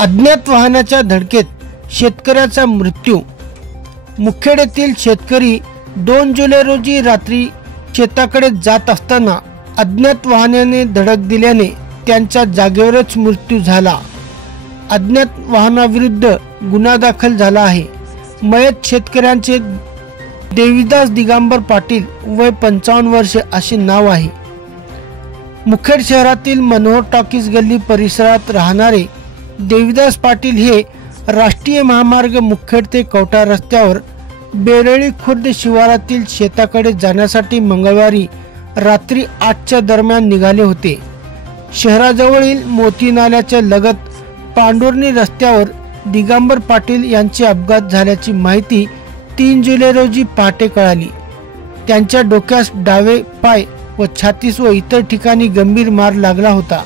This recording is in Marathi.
अज्ञात वाहनाच्या धडकेत शेतकऱ्याचा मृत्यू। मुखेड येथील शेतकरी 2 जुलै रोजी रात्री शेताकडे जात असताना अज्ञात वाहनाने धडक दिल्याने त्यांचा जागेवरच मृत्यू झाला। अज्ञात वाहनाविरुद्ध गुन्हा दाखल झाला आहे। मयत शेतकऱ्यांचे देविदास दिगंबर पाटील वय 55 वर्षे असे नाव आहे। मुखेड शहरातील मनोहर टॉकीज गल्ली परिसरात राहणारे देविदास पाटील हे राष्ट्रीय महामार्ग मुखेड ते कवठा रस्त्यावर बेरळी खुर्द शिवारातील शेताकडे जाण्यासाठी मंगळवारी रात्री 8च्या दरम्यान निघाले होते। शहराजवळील मोती नाल्याच्या लगत पांडुर्णी रस्त्यावर दिगंबर पाटील यांचे अपघात झाल्याची माहिती 3 जुलै रोजी पहाटे कळाली। त्यांच्या डोक्यास डावे पाय व छातीस व इतर ठिकाणी गंभीर मार लागला होता।